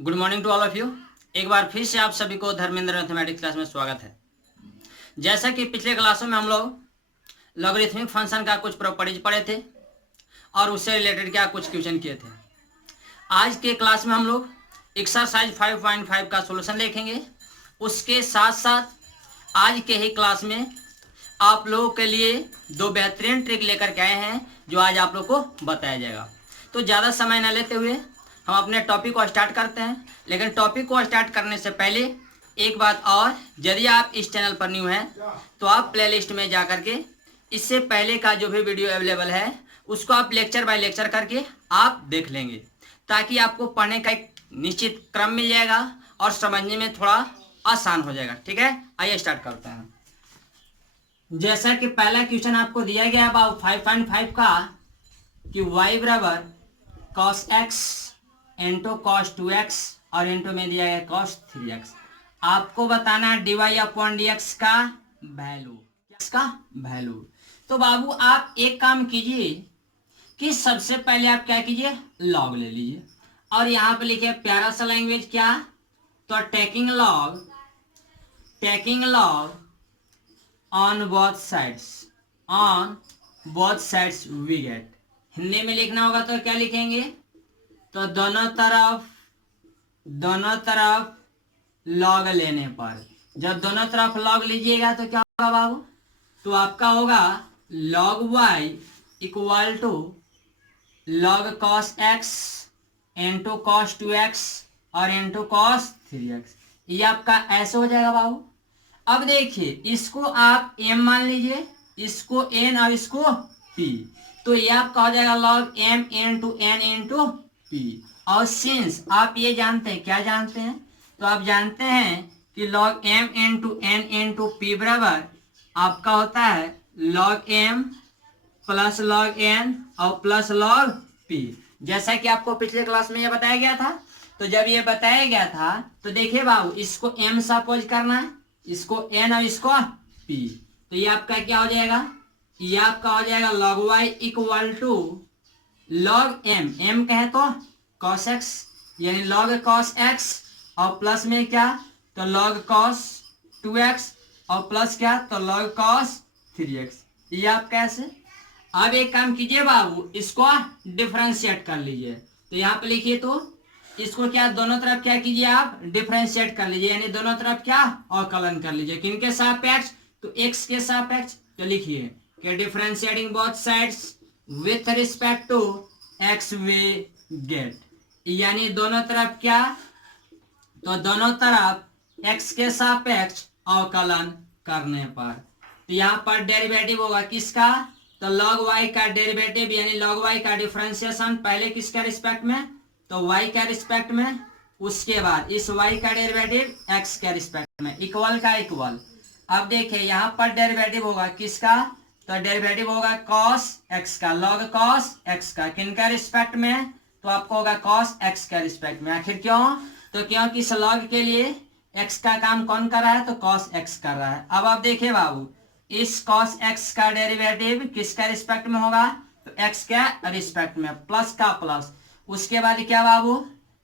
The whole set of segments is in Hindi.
Good morning to all of you. एक बार फिर से आप सभी को धर्मेंद्र मैथमेटिक्स क्लास में स्वागत है। जैसा कि पिछले क्लासों में हम लोग लॉगरिथमिक फंक्शन का कुछ प्रॉपर्टीज पढ़े थे और उससे रिलेटेड क्या कुछ क्वेश्चन किए थे। आज के क्लास में हम लोग एक्सरसाइज 5.5 का सॉल्यूशन देखेंगे। उसके साथ साथ आज के ही क्लास में आप लोगों के लिए दो बेहतरीन ट्रिक लेकर के आए हैं जो आज आप लोग को बताया जाएगा। तो ज़्यादा समय न लेते हुए हम अपने टॉपिक को स्टार्ट करते हैं। लेकिन टॉपिक को स्टार्ट करने से पहले एक बात और, यदि आप इस चैनल पर न्यू हैं तो आप प्लेलिस्ट में जा करके इससे पहले का जो भी वीडियो अवेलेबल है उसको आप लेक्चर बाय लेक्चर करके आप देख लेंगे, ताकि आपको पढ़ने का एक निश्चित क्रम मिल जाएगा और समझने में थोड़ा आसान हो जाएगा। ठीक है, आइए स्टार्ट करते हैं। जैसा कि पहला क्वेश्चन आपको दिया गया है अबाउट 5.5 का कि y बराबर cos x into cos 2x और इंटू में दिया गया cos 3x। आपको बताना है dy अपॉन dx का वैल्यू, इसका वैल्यू। तो बाबू आप एक काम कीजिए कि सबसे पहले आप क्या कीजिए, लॉग ले लीजिए और यहाँ पे लिखिए प्यारा सा लैंग्वेज क्या, तो taking log on both sides we get. Hindi में लिखना होगा तो क्या लिखेंगे, तो दोनों तरफ लॉग लेने पर, जब दोनों तरफ लॉग लीजिएगा तो क्या होगा बाबू, तो आपका होगा log y equal to log cos x into cos 2x और इंटू cos 3x। ये आपका ऐसे हो जाएगा बाबू। अब देखिए इसको आप m मान लीजिए, इसको n और इसको p, तो ये आपका हो जाएगा log m into n into p। और सिंस आप ये जानते हैं, क्या जानते हैं, तो आप जानते हैं कि log m into n into p बराबर आपका होता है log m plus log n और प्लस log p। जैसा कि आपको पिछले क्लास में ये बताया गया था। तो जब ये बताया गया था तो देखिए बाबू इसको m सपोज करना है, इसको n और इसको p, तो ये आपका क्या हो जाएगा, ये आपका हो जाएगा log y equal to log m कहे तो cos x यानी log cos x और प्लस में क्या, तो log cos 2x और प्लस क्या, तो log cos 3x। ये आप कैसे, अब एक काम कीजिए बाबू इसको डिफरेंशिएट कर लीजिए। तो यहाँ पे लिखिए, तो इसको क्या दोनों तरफ क्या कीजिए आप डिफरेंशिएट कर लीजिए, यानी दोनों तरफ क्या अवकलन कर लीजिए। किनके सापेक्ष, तो x के सापेक्ष। तो लिखिए कि differentiating both sides with respect to x we get, यानी दोनों तरफ क्या, तो दोनों तरफ x के सापेक्ष अवकलन करने पर, तो यहाँ पर डेरिवेटिव होगा किसका, तो log y का डेरिवेटिव यानी log y का डिफरेंशिएशन पहले किसके रिस्पेक्ट में, तो y के रिस्पेक्ट में, उसके बाद इस y का डेरिवेटिव x के रिस्पेक्ट में, इक्वल का इक्वल। अब देखिए यहाँ पर डेरिवेटिव होगा किसका, तो डेरिवेटिव होगा cos x का, log cos x का किनका रिस्पेक्ट में, तो आपको होगा cos x के रिस्पेक्ट में। आखिर क्यों, तो क्योंकि इस log के लिए x का काम कौन कर रहा है, तो cos x कर रहा है। अब आप देखिए बाबू इस cos x का डेरिवेटिव किसका रिस्पेक्ट में होगा, तो x के रिस्पेक्ट में, प्लस का प्लस। उसके बाद क्या बाबू,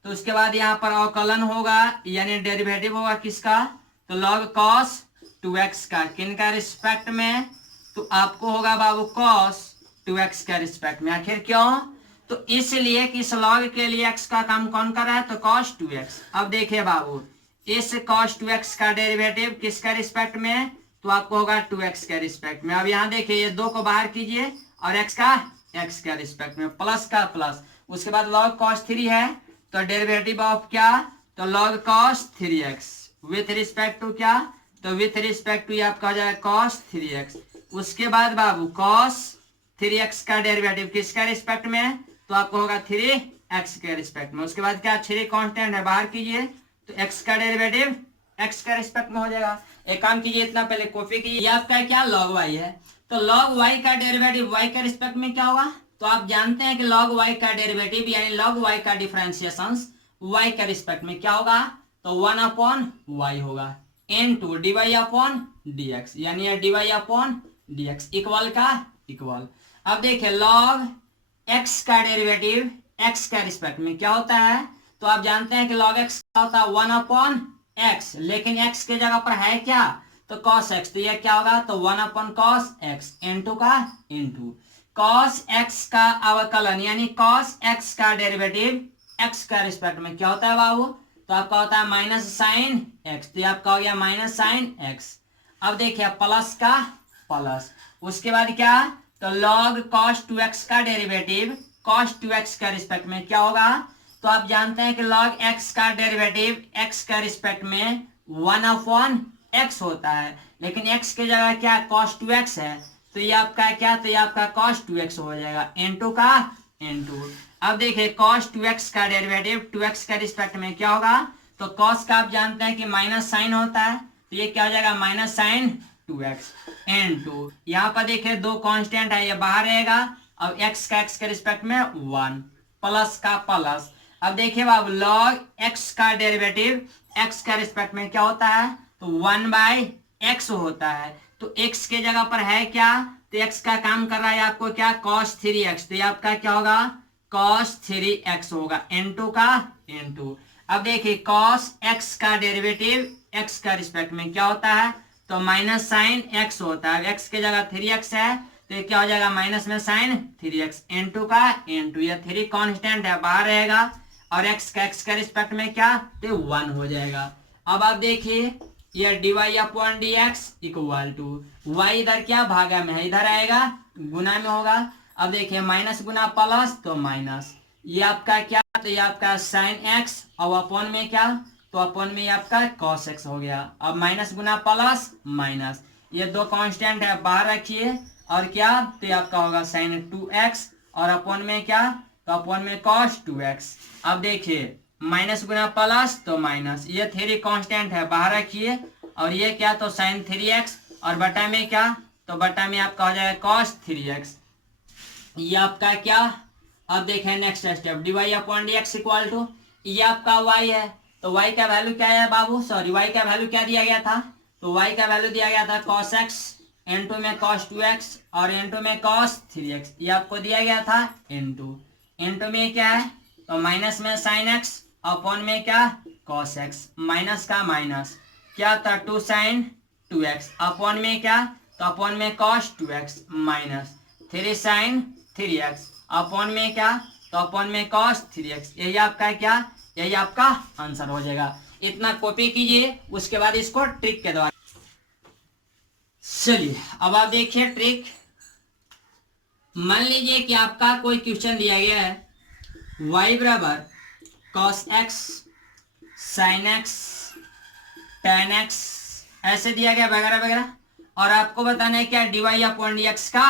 तो उसके बाद यहाँ पर अवकलन होगा यानी डेरिवेटिव होगा किसका, तो log cos 2x का किनका रिस्पेक्ट में, तो आपको होगा बाबू cos 2x का रिस्पेक्ट में। आखिर क्यों, तो इसलिए कि इस log के लिए x का काम कौन कर रहा है, तो cos 2x। अब देखिए बाबू इस cos 2x का डेरिवेटिव किसका रिस्पेक्ट में, तो आपको होगा 2x के रिस्पेक्ट में। अब यहाँ देखिए ये दो को बाहर कीजिए और x का रिस्पेक्ट में, प्लस का प्लस। उसके बाद log cos 3 है तो डेरिवेटिव ऑफ क्या, तो log cos 3x with respect to क्या, तो विथ रिस्पेक्ट टू आपका हो जाएगा cos 3x। उसके बाद बाबू cos 3x का डेरिवेटिव किसका रिस्पेक्ट में, तो आपको होगा 3x के रिस्पेक्ट में। उसके बाद क्या 3 कांस्टेंट है बाहर कीजिए तो x का डेरिवेटिव x का रिस्पेक्ट में हो जाएगा। एक काम कीजिए इतना पहले कॉपी कीजिए, ये आपका क्या log y है, तो log y का डेरिवेटिव y के रिस्पेक्ट में क्या होगा, तो आप जानते हैं कि log y का डेरिवेटिव यानी log y का डिफरेंशिएशन y के रिस्पेक्ट में क्या होगा, तो 1 अपॉन y होगा इनटू dy अपॉन dx, यानी dy अपॉन dx इक्वल का इक्वल। अब देखिए log x का डेरिवेटिव x का रिस्पेक्ट में क्या होता है, तो आप जानते हैं कि log x क्या होता है 1/x, लेकिन x के जगह पर है क्या तो cos x, तो यह क्या होगा तो 1/cos x इंटू का इंटू cos x का अवकलन यानी cos x का डेरिवेटिव x का रिस्पेक्ट में क्या होता है बाबू, तो आपका होता है माइनस साइन x, तो ये आपका हो गया माइनस साइन x। अब देखिए प्लस का प्लस, उसके बाद क्या तो log cos 2x का डेरिवेटिव cos 2x का रिस्पेक्ट में क्या होगा, तो आप जानते हैं कि log x का डेरिवेटिव x का रिस्पेक्ट में 1/x होता है, लेकिन x के जगह क्या cos 2x है, तो ये आपका क्या तो ये आपका cos 2x हो जाएगा इनटू का इनटू। अब देखिए cos 2x का डेरिवेटिव 2x का रिस्पेक्ट में क्या होगा, तो cos का आप जानते हैं कि माइनस साइन होता है, तो ये क्या हो जाएगा माइनस साइन 2x इनटू, यहाँ पर देखिए दो कांस्टेंट है ये बाहर रहेगा, अब x का x के रिस्पेक्ट में 1 प्लस का प्लस। अब देखिए बाबू log x का डेरिवेटिव x का रिस्पेक्ट में क्या होता है तो 1/x होता है, तो x के जगह पर है क्या तो x का काम कर रहा है आपको क्या cos 3x, तो ये आपका क्या होगा cos 3x होगा इनटू का इनटू। अब देखिए cos x का डेरिवेटिव x का रिस्पेक्ट में क्या होता है तो माइनस साइन x होता है, अब x के जगह 3x है तो ये क्या हो जाएगा माइनस में साइन 3x इनटू का इनटू, ये 3 कांस्टेंट है बाहर रहेगा और x का x का रिस्पेक्ट में क्या तो 1 हो जाएगा। अब आप देखिए ये dy/dx इक्वल टू y इधर क्या भागा में है इधर आएगा गुना में होगा। अब देखिए माइनस गुना प्लस तो माइनस, ये आपका क्या तो ये आपका साइन x और अपॉन में क्या तो अपॉन में आपका cos x हो गया। अब माइनस गुना प्लस माइनस, ये दो कांस्टेंट है बाहर रखिए और क्या तो ये आपका होगा साइन 2x और अपॉन में क्या तो अपॉन में cos 2x। अब देखिए माइनस गुना प्लस तो माइनस, ये 3 कांस्टेंट है बाहर रखिए और ये क्या तो साइन 3x और बटा में क्या तो बटा में आपका हो जाएगा cos 3x, ये आपका क्या। अब देखें next step dy/dx equal to ये आपका y है, तो y का वैल्यू क्या है बाबू सॉरी y का वैल्यू क्या दिया गया था तो y का वैल्यू दिया गया था cos x इंटू में cos 2x और इंटू में cos 3x, ये आपको दिया गया था इंटू इंटू में क्या है तो माइनस में साइन x अपॉन में क्या cos x, माइनस का माइनस क्या था 2 साइन 2x अपॉन में क्या तो अपॉन में cos 2x minus 3 sign 3x upon में क्या तो अपॉन में cos 3x, यही आपका क्या यही आपका आंसर हो जाएगा। इतना कॉपी कीजिए, उसके बाद इसको ट्रिक के द्वारा चलिए अब आप देखिए ट्रिक। मान लीजिए कि आपका कोई क्वेश्चन दिया गया है y बराबर cos x sin x tan x ऐसे दिया गया वगैरह वगैरह, और आपको बताना है क्या dy/dx का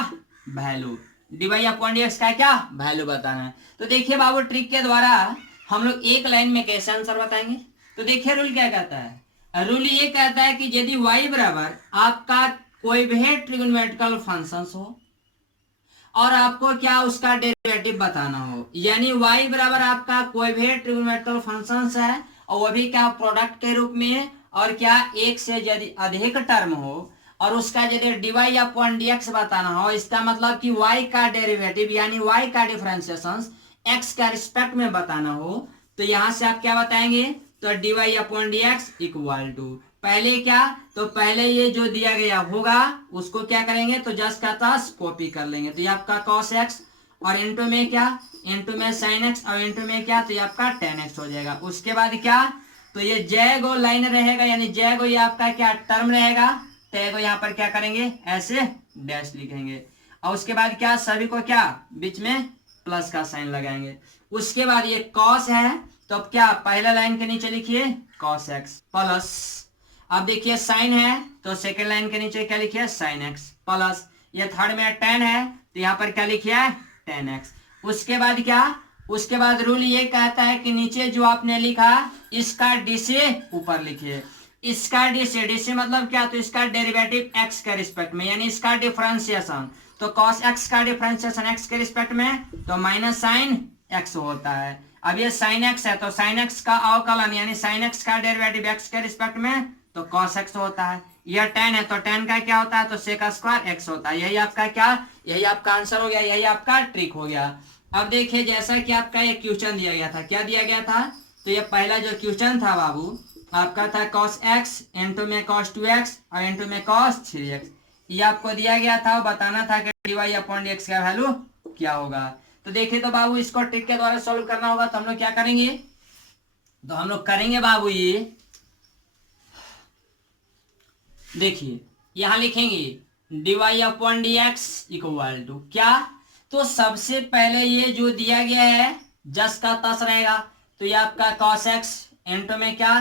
वैल्यू, dy/dx का क्या वैल्यू बताना है। तो देखिए बाबू ट्रिक के द्वारा हम लोग एक लाइन में कैसे आंसर बताएंगे, तो देखिए रूल क्या कहता है, रूल ये कहता है कि यदि y बराबर आपका कोई भी ट्रिगोनोमेट्रिकल फंक्शन हो और आपको क्या उसका डेरिवेटिव बताना हो, यानी y बराबर आपका कोई भी ट्रिगोनोमेट्रिकल फंक्शन है और वो भी क्या प्रोडक्ट के रूप में और क्या एक से यदि अधिक टर्म हो और उसका यदि dy/dx बताना हो, इसका मतलब कि y का डेरिवेटिव यानी y का डिफरेंशिएशन x का रिस्पेक्ट में बताना हो, तो यहां से आप क्या बताएंगे तो dy/dx इक्वल टू पहले क्या तो पहले ये जो दिया गया होगा उसको क्या करेंगे तो जस्ट का तस कॉपी कर लेंगे, तो ये आपका cos x और इंटू में क्या इंटू में sin x और इंटू में क्या तो ये आपका tan x हो जाएगा। उसके बाद क्या तो ये जय गो लाइन रहेगा यानी जय गो ये आपका क्या टर्म रहेगा, तय को यहाँ पर क्या करेंगे ऐसे डैश लिखेंगे और उसके बाद क्या सभी को क्या बीच में प्लस का साइन लगाएंगे। उसके बाद ये cos है तो अब क्या पहला लाइन के नीचे लिखिए cos x प्लस, अब देखिए साइन है तो सेकेंड लाइन के नीचे क्या लिखिए sin x प्लस, ये थर्ड में tan है तो यहाँ पर क्या लिखिए tan x। उसके बाद क्या उसके बाद रूल ये कहता है कि नीचे जो आपने लिखा इसका डी से ऊपर लिखिए, इसका डी से मतलब क्या तो इसका डेरिवेटिव x के रिस्पेक्ट में यानी इसका डिफरेंशिएशन, तो cos x का डिफरेंशिएशन x के रिस्पेक्ट में तो माइनस साइन x होता है। अब ये साइन x है तो साइन x का अवकलन यानी साइन x का डेरिवेटिव x के रिस्पेक्ट में तो cos x होता है। यह tan है तो tan का क्या होता है तो sec स्क्वायर x होता है। यही आपका क्या यही आपका आंसर हो गया, यही आपका ट्रिक हो गया। अब देखिए जैसा कि आपका एक क्वेश्चन दिया गया था, क्या दिया गया था तो ये पहला जो क्वेश्चन था बाबू आपका था cos x इंटू में cos 2x और इंटू में cos 3x। ये आपको दिया गया था और बताना था कि dy अपॉन dx का वैल्यू क्या होगा। तो देखिए तो बाबू इसको ट्रिक के द्वारा सॉल्व करना होगा। तो हम लोग क्या करेंगे, तो हम लोग करेंगे बाबू ये देखिए यहां लिखेंगे dy upon dx equal to क्या, तो सबसे पहले ये जो दिया गया है जस का तस रहेगा। तो ये आपका cos x इंटू में क्या,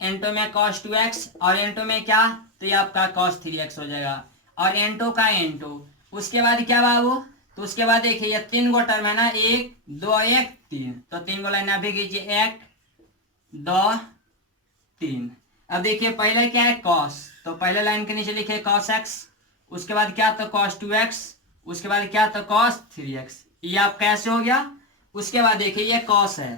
इंटू में cos 2x और इंटू में क्या, तो ये आपका cos 3x हो जाएगा और इंटू का इंटू। उसके बाद क्या बाबू, तो उसके बाद देखिए ये 3 गो टर्म है ना, 1 2 1 3, तो 3 गो लाइन आप भी कीजिए 1 2 3। अब देखिए पहले क्या है cos, तो पहले लाइन के नीचे लिखे cos x, उसके बाद क्या तो cos 2x, उसके बाद क्या तो cos 3x। ये आपका कैसे हो गया। उसके बाद देखिए ये cos है,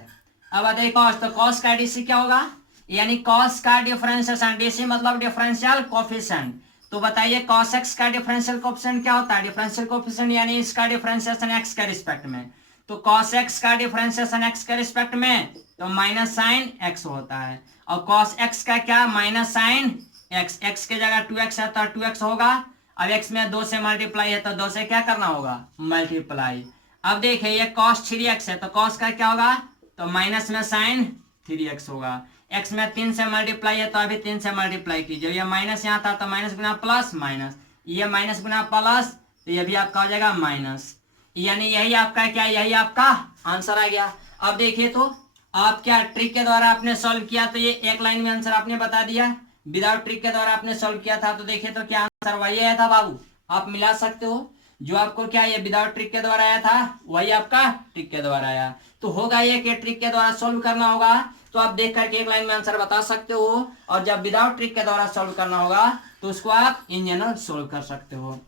अब बताइए cos, तो cos का डीसी क्या होगा, यानी cos का डिफरेंशिएशन, डीसी मतलब डिफरेंशियल कोफिशिएंट। तो बताइए cos x का डिफरेंशियल कोफिशिएंट क्या होता है, डिफरेंशियल कोफिशिएंट यानी इसका डिफरेंशिएशन x के रिस्पेक्ट में। तो cos x का डिफरेंशिएशन x के रिस्पेक्ट में तो माइनस साइन x होता है, और cos x का क्या माइनस साइन x, x के जगह 2x है तो 2x होगा। अब x में 2 से मल्टीप्लाई है तो 2 से क्या करना होगा मल्टीप्लाई। अब देखिए ये cos 3x है तो cos का क्या होगा, तो माइनस में साइन 3x होगा। x में 3 से मल्टीप्लाई है तो अभी 3 से मल्टीप्लाई कीजिए, ये माइनस यहाँ था तो माइनस गुना प्लस माइनस, ये माइनस गुना प्लस, तो ये भी आपका हो जाएगा माइनस, यानी यही आपका क्या, यही आपका आंसर आ गया। अब देखिए तो आप क्या ट्रिक के द्वारा आपने सॉल्व किया तो ये एक लाइन में आंसर आपने बता दिया, विदाउट ट्रिक के द्वारा आपने सॉल्व किया था तो देखिए तो क्या आंसर वही आया था बाबू। आप मिला सकते हो, जो आपको क्या ये विदाउट ट्रिक के द्वारा आया था वही आपका ट्रिक के द्वारा आया। तो होगा ये कि ट्रिक के द्वारा सॉल्व करना होगा तो आप देख करके एक लाइन में आंसर बता सकते हो, और जब विदाउट ट्रिक के द्वारा सॉल्व करना होगा तो उसको आप इन जनरल सॉल्व कर सकते हो।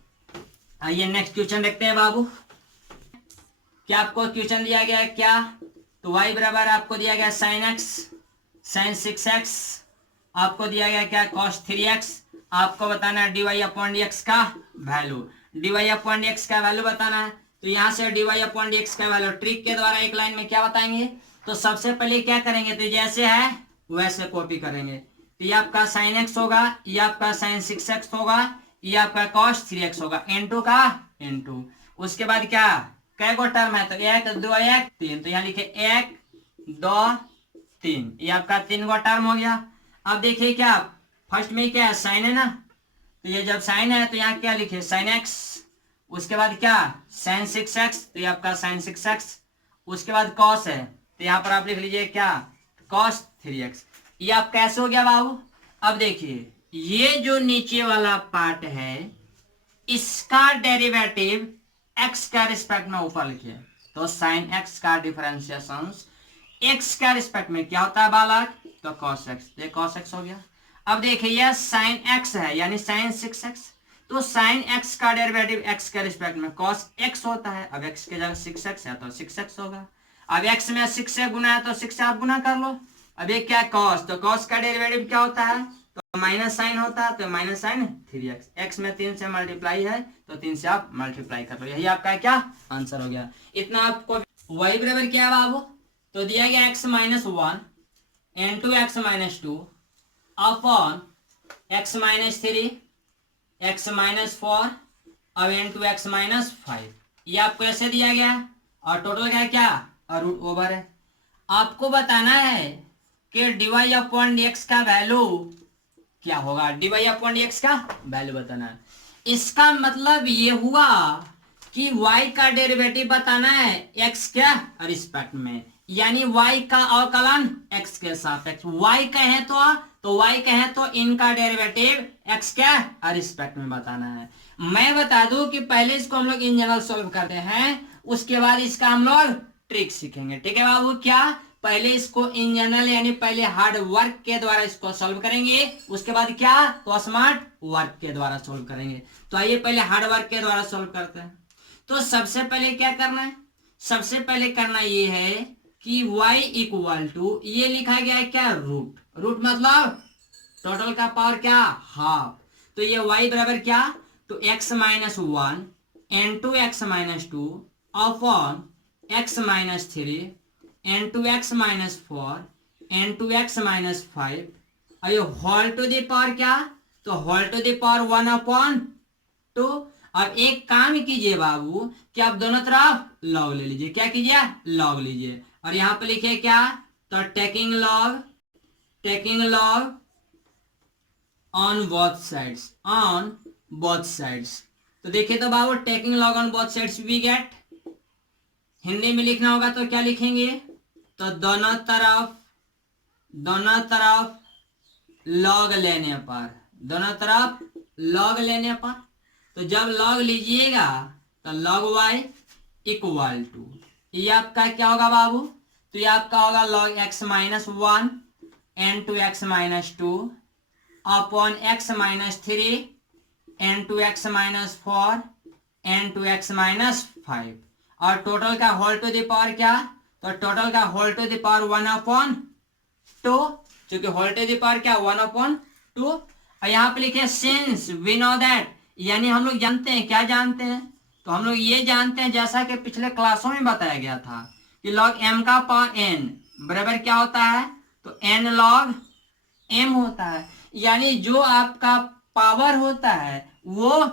आइए नेक्स्ट क्वेश्चन देखते हैं बाबू। क्या आपको क्वेश्चन दिया गया है क्या, तो y बराबर आपको दिया गया sin x sin 6x, आपको दिया गया क्या cos 3x, आपको बताना है dy अपॉन dx का वैल्यू, dy अपॉन dx का वैल्यू बताना है। तो यहाँ से dy अपॉन dx का वैल्यू ट्रिक के द्वारा एक लाइन में क्या बताएंगे, तो सबसे पहले क्या करेंगे, तो जैसे है वैसे कॉपी करेंगे। तो ये आपका sin x होगा, ये आपका sin 6x होगा, ये आपका cos 3x होगा इंटू का इंटू। उसके बाद क्या कै गो टर्म है, तो 1 2 1 3, तो यहाँ लिखे 1 2 3, ये आपका 3 गो टर्म हो गया। अब देखिए क्या फर्स्ट में क्या है साइन है ना, तो ये जब साइन है तो यहाँ क्या लिखे साइन x, उसके बाद क्या साइन 6x, तो ये आपका साइन 6x, उसके बाद cos है तो यहाँ पर आप लिख लीजिए क्या cos 3x। ये आप कैसे हो गया बाबू। अब देखिए ये जो नीचे वाला पार्ट है इसका डेरिवेटिव x का रिस्पेक्ट में ऊपर लिखिए, तो साइन x का डिफरेंशिएशन x का रिस्पेक्ट में क्या होता है बालक, तो cos x, ये cos x हो गया। अब देखिए यह साइन x है यानी साइन 6x, तो साइन x का डेरिवेटिव x के रिस्पेक्ट में cos x होता है। अब x के जगह 6x है तो 6x होगा। अब x में 6 से गुना है तो 6 से आप गुना कर लो। अब ये क्या cos, तो cos का डेरिवेटिव क्या होता है, तो माइनस साइन होता है, तो माइनस साइन 3x, x में 3 से मल्टीप्लाई है तो 3 से आप मल्टीप्लाई कर लो, यही आपका क्या आंसर हो गया। इतना आपको y बराबर क्या है बाबू, तो दिया गया x minus 1 into x minus 2 upon x minus 3 x minus 4 अब इंटू एक्स माइनस 5, ये आपको ऐसे दिया गया और टोटल क्या है क्या और रूट ओवर है। आपको बताना है कि dy अपॉन dx का वैल्यू क्या होगा, dy अपॉन dx का वैल्यू बताना है। इसका मतलब ये हुआ कि y का डेरिवेटिव बताना है x के रिस्पेक्ट में, यानी y का अवकलन x के सापेक्ष, y कहे तो y कहे तो इनका डेरिवेटिव x के रिस्पेक्ट में बताना है। मैं बता दूं कि पहले इसको हम लोग इन जनरल सॉल्व करते हैं, उसके बाद इसका हम लोग ट्रिक सीखेंगे, ठीक है बाबू। क्या पहले इसको इन जनरल यानी पहले हार्ड वर्क के द्वारा इसको सॉल्व करेंगे, उसके बाद क्या तो स्मार्ट वर्क के द्वारा सॉल्व करेंगे। तो आइए पहले हार्ड वर्क के द्वारा सॉल्व करते हैं। तो सबसे पहले क्या करना है, सबसे पहले करना ये है कि y इक्वल टू ये लिखा गया है क्या रूट, रूट मतलब टोटल का पावर क्या हाफ, तो ये y बराबर क्या तो x minus 1 into x minus 2 upon x minus 3 into x minus 4 into x minus 5, और ये होल टू द पावर क्या, तो होल टू द पावर 1/2। अब एक काम कीजिए बाबू कि आप दोनों तरफ लॉग ले लीजिए, क्या कीजिए, लॉग लीजिए, और यहां पे लिखिए क्या, तो taking log on both sides, on both sides. तो देखिए तो बाबू taking log on both sides we get, Hindi में लिखना होगा तो क्या लिखेंगे, तो दोनों तरफ लॉग लेने पर, दोनों तरफ लॉग लेने पर, तो जब लॉग लीजिएगा तो लॉग वाई इक्वल टू, ये आपका क्या होगा बाबू, तो ये आपका होगा log x minus 1 into x minus 2 upon x minus 3 into x minus 4 into x minus 5, और टोटल का होल टू द पावर क्या, तो टोटल का होल टू द पावर 1/2, क्योंकि होल टू द पावर क्या 1/2, और यहाँ पे लिखे सिंस वी नो दैट, यानी हम लोग जानते हैं, क्या जानते हैं, तो हम लोग ये जानते हैं जैसा कि पिछले क्लासों में बताया गया था कि लॉग एम का पावर एन बराबर क्या होता है, तो एन लॉग एम होता है, यानी जो आपका पावर होता है वो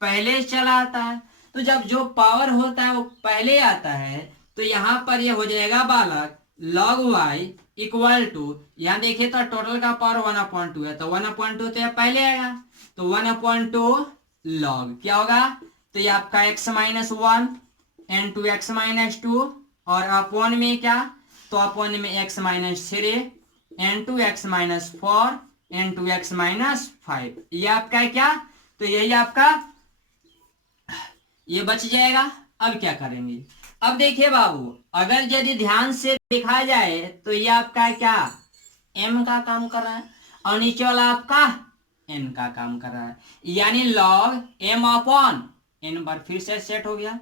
पहले चला आता है, तो जब जो पावर होता है वो पहले आता है, तो यहां पर ये हो जाएगा बालक लॉग वाई इक्वल टू, यहां देखिए तो टोटल का पावर 1/2 है, तो 1/2 तो ये पहले आएगा, तो 1/2 लॉग क्या होगा, तो ये आपका x minus 1 into x minus 2, और अपॉन में क्या, तो अपॉन में x minus 3 into x minus 4 into x minus 5, ये आपका है क्या, तो यही आपका ये बच जाएगा। अब क्या करेंगे, अब देखिए बाबू अगर यदि ध्यान से देखा जाए तो ये आपका क्या m का काम कर रहा है, और नीचे वाला आपका n का काम कर रहा है, यानी log m अपॉन n बार फिर से सेट हो गया।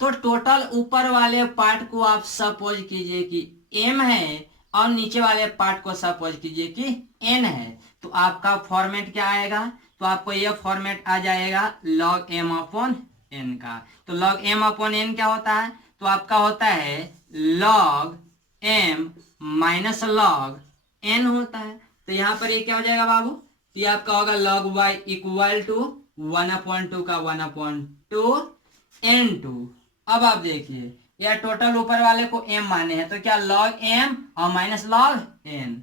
तो टोटल ऊपर वाले पार्ट को आप सपोज कीजिए कि m है, और नीचे वाले पार्ट को सपोज कीजिए कि n है, तो आपका फॉर्मेट क्या आएगा, तो आपको यह फॉर्मेट आ जाएगा log m अपॉन n का। तो log m अपॉन n क्या होता है, तो आपका होता है log m minus log n होता है, तो यहां पर ये क्या हो जाएगा बाबू, तो ये आपका होगा log y इक्वल टू 1/2 का 1/2 n2। अब आप देखिए यह टोटल ऊपर वाले को m माने हैं, तो क्या log m और माइनस log n,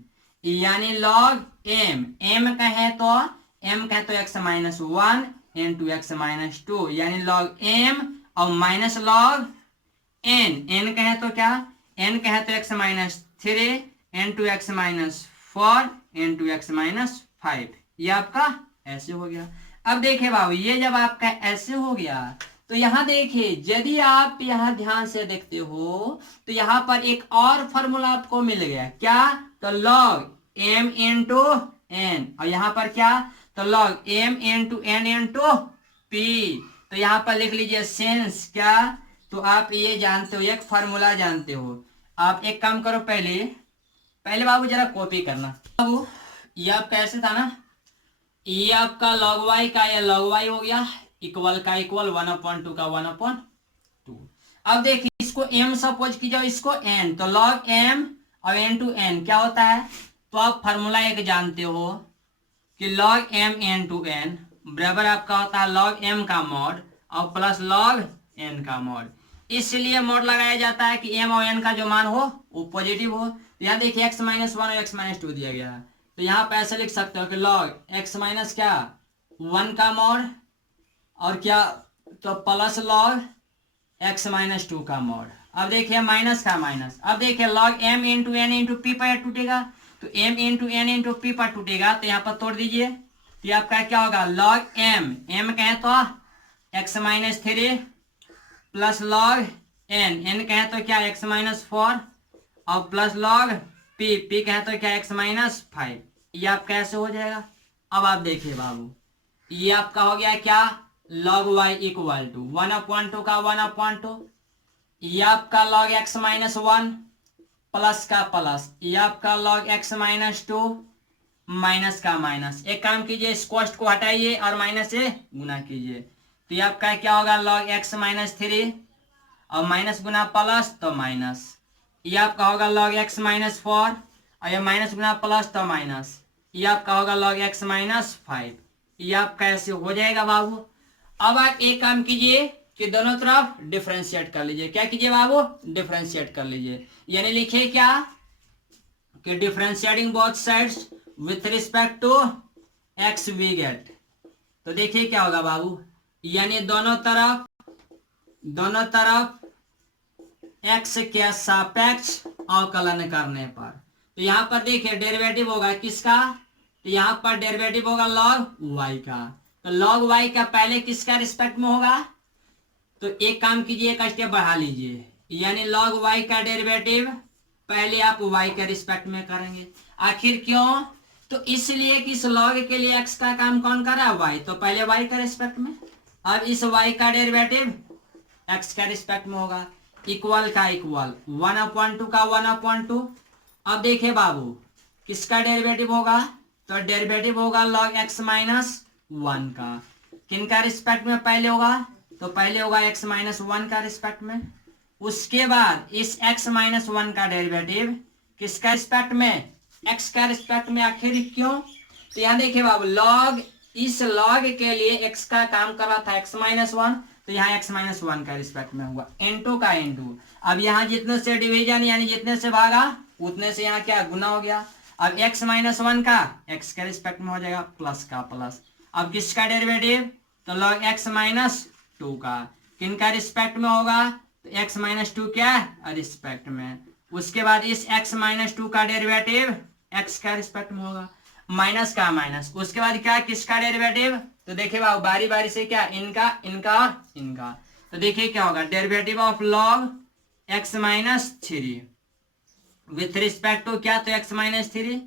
यानी log m कहें तो x minus 1 into x minus 2, यानी log m और माइनस log n कहें तो क्या, n कहें तो x minus 3 into x minus 4 into x minus 5, ये आपका ऐसे हो गया। अब देखिए बाबू ये जब आपका ऐसे हो गया, तो यहां देखिए यदि आप यहां ध्यान से देखते हो तो यहां पर एक और फॉर्मूला आपको मिल गया, क्या, तो log m इंटू n, और यहां पर क्या, तो log m into n into p, तो यहां पर लिख लीजिए सिंस क्या, तो आप ये जानते हो, एक फॉर्मूला जानते हो, आप एक काम करो, पहले बाबू जरा कॉपी करना बाबू, ये आपका ऐसे था ना, ये आपका log y का ये log y हो गया, इक्वल का इक्वल 1/2 का 1/2। अब देखिए इसको m सपोज कीजिए, इसको n, तो log m और n टू n क्या होता है, तो आप फार्मूला एक जानते हो कि log m n to n बराबर आपका होता है log m का मॉड और प्लस log n का मॉड, इसलिए मॉड लगाया जाता है कि m और n का जो मान हो वो पॉजिटिव हो। तो यहाँ देखिए x माइनस 1 और x माइनस 2 दिया गया है, तो यहाँ पे ऐसे लिख सकते हो कि log x माइनस क्या 1 का मॉड और क्या, तो प्लस log x माइनस 2 का मॉड। अब देखिए माइनस का माइनस, अब देखिए log m into n into P पर टूटेगा, तो m into n into P पर टूटेगा, तो यहाँ पर तोड़ दीजिए, तो ये आपका क्या होगा log m कहें तो x minus 3 plus log n कहें तो क्या x माइनस 4 और प्लस log p कहें तो क्या x माइनस 5, ये आपका कैसे हो जाएगा। अब आप देखिए बाबू ये आपका हो गया क्या log y इक्वल टू 1/2 का 1/2, ये आपका log x माइनस 1 प्लस का प्लस, ये आपका log x माइनस 2 माइनस का माइनस, एक काम कीजिए इस कॉस्ट को हटाइए और माइनस से गुना कीजिए, तो ये आपका क्या होगा log x माइनस 3 और माइनस गुना प्लस तो माइनस, ये आपका होगा log x माइनस 4 और ये माइनस गुना प्लस तो माइनस, ये आपका होगा लॉग एक्स माइनस 5। ये आपका ऐसे हो जाएगा बाबू। अब आप एक काम कीजिए कि दोनों तरफ डिफरेंशिएट कर लीजिए। क्या कीजिए बाबू? डिफरेंशिएट कर लीजिए। यानी लिखिए क्या कि differentiating both sides with respect to x we get. तो देखिए क्या होगा बाबू, यानी दोनों तरफ एक्स के सापेक्ष अवकलन करने पर, तो यहां पर देखिए डेरिवेटिव होगा किसका? तो यहां पर डेरिवेटिव होगा लॉग वाई का। तो लॉग वाई का पहले किसका रिस्पेक्ट में होगा? तो एक काम कीजिए, एक स्टेप बढ़ा लीजिए, यानी लॉग वाई का डेरिवेटिव पहले आप वाई के रिस्पेक्ट में करेंगे। आखिर क्यों? तो इसलिए कि इस लॉग के लिए एक्स का काम कौन कर रहा है? वाई, तो पहले वाई का रिस्पेक्ट में। अब इस वाई का डेरिवेटिव एक्स का रिस्पेक्ट में होगा। इक्वल का इक्वल 1/2 का 1/2। अब देखिए बाबू किसका डेरिवेटिव होगा? तो डेरिवेटिव होगा log x माइनस 1 का। किनका रिस्पेक्ट में पहले होगा? तो पहले होगा x माइनस 1 का रिस्पेक्ट में। उसके बाद इस x माइनस 1 का डेरिवेटिव किसका रिस्पेक्ट में? x का रिस्पेक्ट में। आखिर क्यों? तो यहां देखिए बाबू log, इस log के लिए x का काम कर रहा था x माइनस 1, तो यहाँ x माइनस 1 का रिस्पेक्ट में हुआ n2 का n2। अब यहाँ जितने से डिवीजन यानी जितने से भागा उतने से यहाँ क्या गुना हो गया। अब x माइनस 1 का x के रिस्पेक्ट में हो जाएगा प्लस का प्लस। अब किसका डेरिवेटिव? तो log x माइनस 2 का। किनका रिस्पेक्ट में होगा? तो x माइनस 2 क्या रिस्पेक्ट में। उसके बाद इस x माइनस 2 का डेरिवेटिव x का रिस्पेक्ट में होगा, माइनस का माइनस। उसके बाद क्या किसका डेरिवेटिव? तो देखिए बाबू बारी बारी से क्या इनका इनका और इनका। तो देखिए क्या होगा, derivative of log x minus 3 with respect to क्या? तो x माइनस 3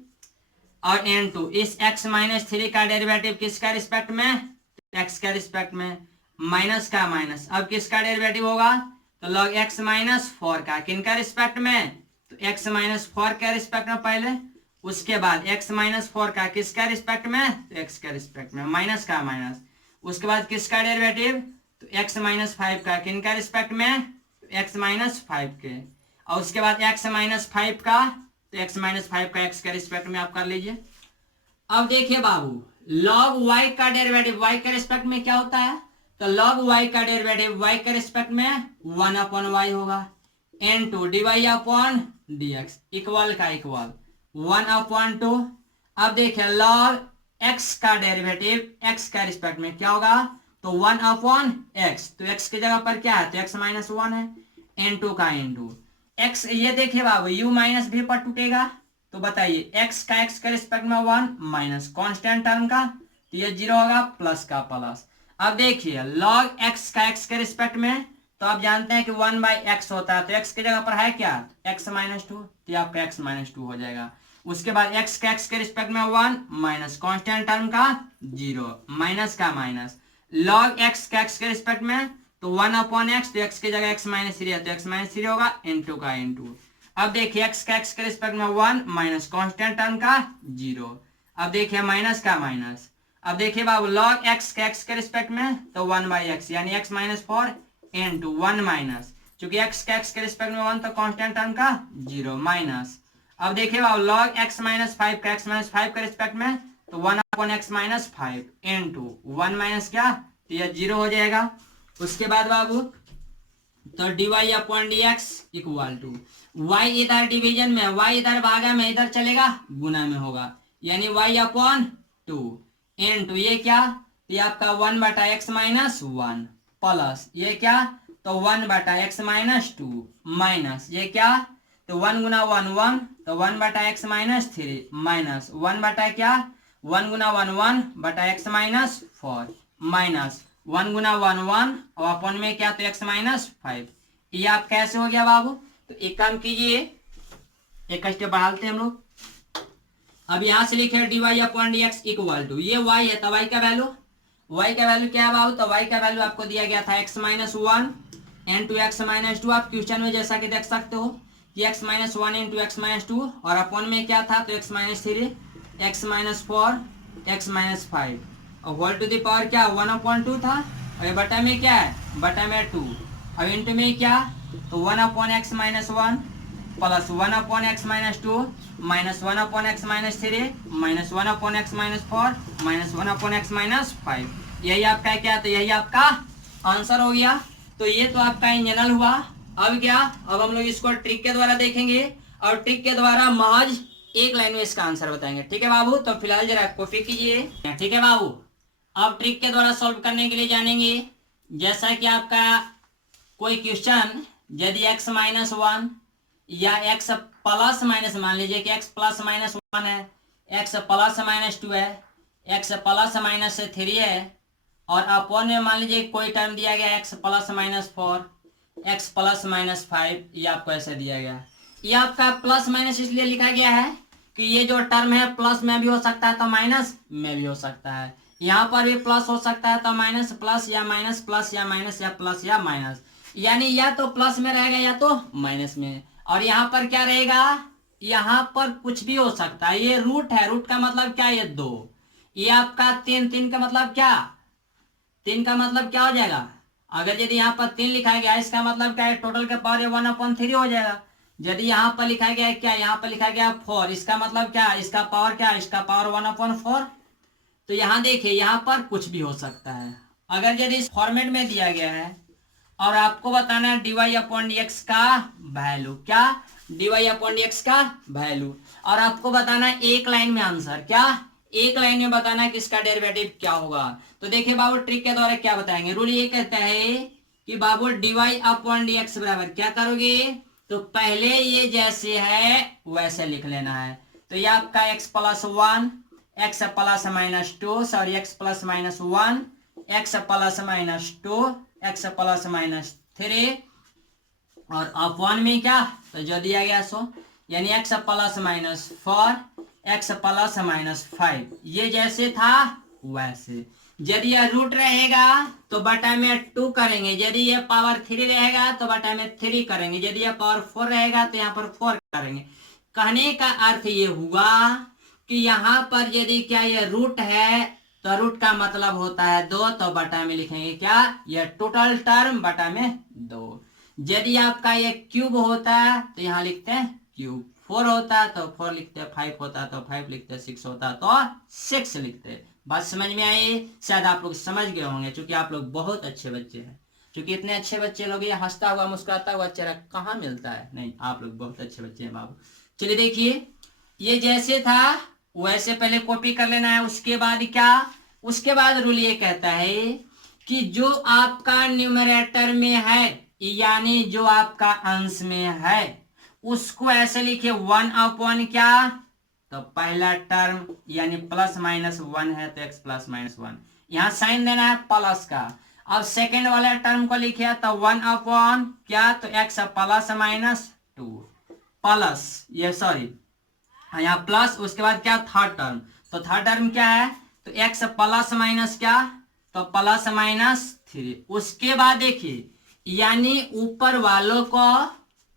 और n2। इस x माइनस 3 का डेरिवेटिव किसका रिस्पेक्ट में? x का रिस्पेक्ट में, माइनस का माइनस। अब किसका डेरिवेटिव होगा? तो log x माइनस 4 का। किनका रिस्पेक्ट में? तो x माइनस 4 का रिस्पेक्ट में पहले। उसके बाद x माइनस 4 का किसका रिस्पेक्ट में? तो x का रिस्पेक्ट में, माइनस का माइनस। उसके बाद किसका डेरिवेटिव? तो x माइनस 5 का। किनका रिस्पेक्ट में? तो x माइनस 5 के। और उसके बाद x माइनस 5 का, तो x माइनस 5 का x के रिस्पेक्ट में आप कर लीजिए। अब देखिए बाबू log y का डेरिवेटिव y के रिस्पेक्ट में क्या होता है? तो log y का डेरिवेटिव y के रिस्पेक्ट में 1/y होगा, n2 dy upon dx equal का इक्वल 1/2। अब देखिए log x का डेरिवेटिव x का रिस्पेक्ट में क्या होगा? तो 1/x। तो x की जगह पर क्या है? तो x माइनस 1 है, n2 का n2 x। ये देखिए बाबू u माइनस भी पर टूटेगा, तो बताइए x का x के रिस्पेक्ट में 1 माइनस कांस्टेंट टर्म का, तो ये 0 होगा प्लस का प्लस। अब देखिए log x का x के रिस्पेक्ट में, तो आप जानते हैं कि 1/x होता है, तो x की जगह पर है क्या? x माइनस 2, तो आपका x माइनस 2 हो जाएगा। उसके बाद x का x के रिस्पेक्ट में 1 माइनस कांस्टेंट टर्म का 0, माइनस का माइनस। log x का x के रिस्पेक्ट में, तो 1/x, तो x की जगह x माइनस 3 है, तो x माइनस 3 होगा n2 का n2। अब देखिए x का x के रिस्पेक्ट में 1 माइनस कांस्टेंट टर्म का 0। अब देखिए माइनस का माइनस। अब देखिए बाबू log x का x के रिस्पेक्ट में, तो 1/x यानी x माइनस 4 n2 1 माइनस, चूंकि x का x के रिस्पेक्ट में 1 तो कांस्टेंट टर्म का 0 माइनस। अब देखिए बाबू log x माइनस 5 का x माइनस 5 के रिस्पेक्ट में, तो 1/x माइनस 5 n2 1 माइनस क्या? तो यह 0 हो जाएगा। उसके बाद बाबू तो dy upon dx equal to y इधर डिवीजन में, y इधर भागा में, इधर चलेगा गुना में होगा, यानी y अपॉन 2 n2 ये क्या? तो ये आपका 1/x माइनस 1 प्लस ये क्या? तो 1/x माइनस 2 माइनस ये क्या? तो 1 गुना 1 1, तो 1/x माइनस 3 माइनस 1 बटा क्या? 1 गुना 1 1/x माइनस 4 माइनस 1 गुना 1 1 और अपन में क्या? तो x माइनस 5। ये आप कैसे हो गया बाबू? तो एक काम कीजिए, एक स्टेप बढ़ाते हैं हम लोग। अब यहां से लिखे dy upon dx equal to ये y है, तो y का वैल्यू क्या है बाबू? तो y का वैल्यू आपको दिया गया था x minus 1 into x minus 2। आप क्वेश्चन में जैसा कि देख सकते हो कि x minus 1 into x minus 2 और अपॉन में क्या था? तो x minus 3 x minus 4 x minus 5 और होल टू द पावर क्या? 1/2 था, और ये बटा में क्या है? बटा में 2। अब इंटू में क्या? तो 1/x minus 1 plus 1/x-2 minus 1/x-3 minus 1/x-4 minus 1/x-5। यही आपका क्या, तो यही आपका आंसर हो गया। तो ये तो आपका इन जनरल हुआ। अब क्या, अब हम लोग इसको ट्रिक के द्वारा देखेंगे और ट्रिक के द्वारा महज एक लाइन में इसका आंसर बताएंगे। ठीक है बाबू, तो फिलहाल जरा कॉपी कीजिए। ठीक है बाबू, अब ट्रिक के द्वारा सॉल्व करने के लिए जानेंगे। जैसा कि आपका कोई क्वेश्चन यदि x-1 या x प्लस माइनस, मान लीजिए कि x प्लस माइनस 1 है, x प्लस माइनस 2 है, x प्लस माइनस 3 है, और अपॉन में मान लीजिए कोई टर्म दिया गया x plus minus 4, x plus minus 5, ये आपको ऐसे दिया गया। ये आपका प्लस माइनस इसलिए लिखा गया है कि ये जो टर्म है प्लस में भी हो सकता है तो माइनस में भी हो सकता है, यहाँ पर भी प्लस हो सकता है तो माइनस प्लस या माइनस प्लस या माइनस या प्लस या माइनस, यानी या तो प्लस में रहेगा या तो माइनस में। और यहाँ पर क्या रहेगा, यहाँ पर कुछ भी हो सकता है। ये रूट है, रूट का मतलब क्या, ये 2, ये आपका 3, 3 का मतलब क्या, 3 का मतलब क्या हो जाएगा, अगर यदि यहाँ पर 3 लिखा गया इसका मतलब क्या है, टोटल का पावर 1/3 हो जाएगा। यदि यहाँ पर लिखा गया है क्या, यहाँ पर लिखा गया 4, इसका मतलब क्या, इसका पावर क्या, इसका पावर 1/4। तो यहाँ देखिए, यहाँ पर कुछ भी हो सकता है। अगर यदि इस फॉर्मेट में दिया गया है और आपको बताना है dy/dx का वैल्यू, क्या, dy/dx का वैल्यू, और आपको बताना है एक लाइन में आंसर, क्या, एक लाइन में बताना है कि इसका डेरिवेटिव क्या होगा। तो देखिए बाबू, ट्रिक के द्वारा क्या बताएंगे। रूल ये कहता है कि बाबू dy/dx बराबर क्या करोगे, तो पहले ये जैसे है वैसे लिख लेना है। तो ये आपका x plus 1, x plus minus 2, sorry x plus minus 1, x plus minus 2, x plus minus 3, और अपॉन में क्या, तो जो दिया गया सो, यानी x plus minus 4, x plus minus 5, ये जैसे था वैसे। यदि यह रूट रहेगा तो बटा में 2 करेंगे, यदि ये पावर 3 रहेगा तो बटा में 3 करेंगे, यदि यह पावर 4 रहेगा तो यहाँ पर 4 करेंगे। कहने का अर्थ ये हुआ कि यहाँ पर यदि क्या ये रूट है तो रूट का मतलब होता है 2, तो बटा में लिखेंगे क्या, यह टोटल टर्म बटा में 2। यदि आपका ये क्यूब होता है तो यहाँ लिखते हैं क्यूब, 4 होता है तो 4 लिखते हैं, 5 होता है तो 5 लिखते हैं, 6 होता है तो 6 लिखते हैं। बात समझ में आई, शायद आप लोग समझ गए होंगे, क्योंकि आप लोग बहुत अच्छे बच्चे हैं। क्योंकि इतने अच्छे बच्चे लोग ये हंसता हुआ मुस्कुराता हुआ चेहरा कहाँ मिलता है, नहीं, आप लोग बहुत अच्छे बच्चे हैं बाबू। चलिए देखिए, ये जैसे था वैसे पहले कॉपी कर लेना है। उसके बाद क्या, उसके बाद रूल ये कहता है कि जो आपका न्यूमरेटर में है, यानी जो आपका अंश में है, उसको ऐसे लिखिए 1/, क्या, तो पहला टर्म यानी प्लस माइनस 1 है तो x प्लस माइनस 1, यहां साइन देना है प्लस का। अब सेकेंड वाला टर्म को लिखिए तो 1/, क्या, तो x प्लस माइनस 2 प्लस, ये सॉरी यहाँ प्लस, उसके बाद क्या, थर्ड टर्म, तो थर्ड टर्म क्या है, तो x प्लस माइनस क्या, तो प्लस माइनस 3। उसके बाद देखिए, यानी ऊपर वालों को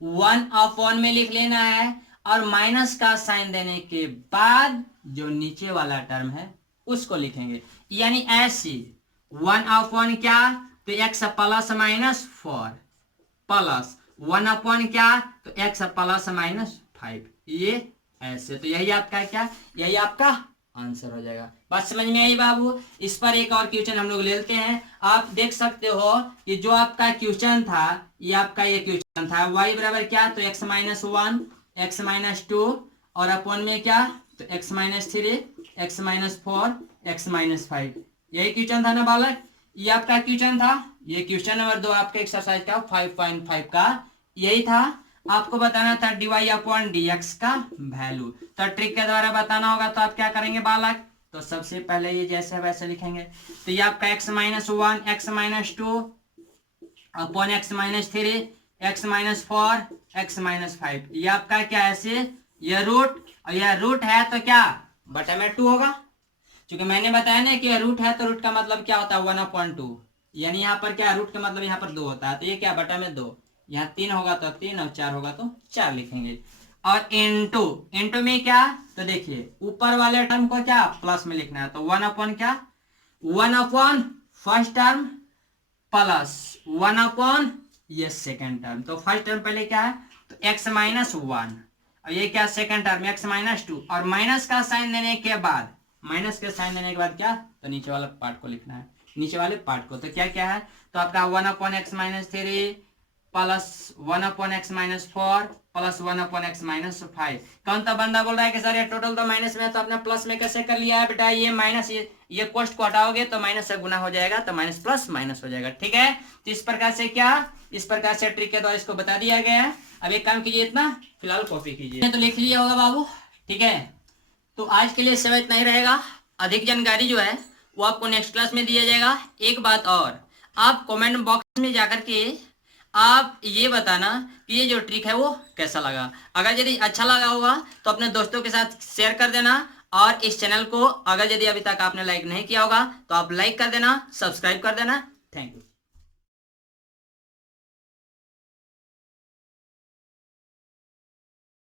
1/, में लिख लेना है, और माइनस का साइन देने के बाद जो नीचे वाला टर्म है उसको लिखेंगे, यानी ऐसे 1/, क्या, तो x प्लस माइनस 4 प्लस 1/, क्या, तो x प्लस माइनस 5, ये ऐसे। तो यही आपका क्या, यही आपका आंसर हो जाएगा। बात समझ में आई बाबू। इस पर एक और क्वेश्चन हम लोग लेते हैं। आप देख सकते हो कि जो आपका क्वेश्चन था, ये आपका ये क्वेश्चन था, y बराबर क्या, तो x-1, x-2, और अपॉन में क्या, तो x-3, x-4, x-5, यही क्वेश्चन था ना बालक। ये आपका क्वेश्चन था, ये क्वेश्चन नंबर 2 आपके एक्सरसाइज का 5.5 का यही था। आपको बताना था dy/dx का वैल्यू, तो ट्रिक के द्वारा बताना होगा। तो आप क्या करेंगे बालक, तो सबसे पहले ये जैसे वैसे लिखेंगे। तो ये आपका x-1, x-2 upon x-3, x-4, x-5, ये आपका क्या, ऐसे ये रूट, और यह रूट है तो क्या, बटा में 2 होगा। क्योंकि मैंने बताया ना कि रूट है तो रूट का मतलब क्या होता है 1/2, यानी यहाँ पर क्या, रूट का मतलब यहाँ पर 2 होता है, तो ये क्या, बटा में 2, यहाँ 3 होगा तो 3, और 4 होगा तो 4 लिखेंगे। और इंटू में क्या, तो देखिए ऊपर वाले टर्म को क्या, प्लस में लिखना है, तो 1/, क्या, 1/, फर्स्ट टर्म प्लस 1/, ये सेकेंड टर्म। तो फर्स्ट टर्म पहले क्या है, तो तो x माइनस 1, अब ये क्या सेकंड टर्म x माइनस 2, और माइनस का साइन देने के बाद, माइनस के साइन देने के बाद क्या, तो नीचे वाला पार्ट को लिखना है, नीचे वाले पार्ट को। तो क्या क्या है, तो आपका 1/x-3 plus 1/x-4 plus 1/x-5। कौन सा बंदा बोल रहा है कि सर ये टोटल तो माइनस में है, तो आपने प्लस में कैसे कर लिया है बेटा, ये माइनस, ये कोष्ट को हटाओगे तो माइनस से गुना हो जाएगा, तो माइनस प्लस माइनस हो जाएगा। ठीक है, तो इस प्रकार से क्या, इस प्रकार से ट्रिक के द्वारा इसको बता दिया गया है। अब एक काम कीजिए, इतना फिलहाल कॉपी कीजिए, तो लिख लिया होगा बाबू। ठीक है, तो आज के लिए समय इतना ही रहेगा। अधिक जानकारी जो है वो आपको नेक्स्ट क्लास में दिया जाएगा। एक बात और, आप कमेंट बॉक्स में जाकर के आप ये बताना कि ये जो ट्रिक है वो कैसा लगा। अगर यदि अच्छा लगा होगा तो अपने दोस्तों के साथ शेयर कर देना, और इस चैनल को अगर यदि अभी तक आपने लाइक नहीं किया होगा तो आप लाइक कर देना, सब्सक्राइब कर देना। Thank you.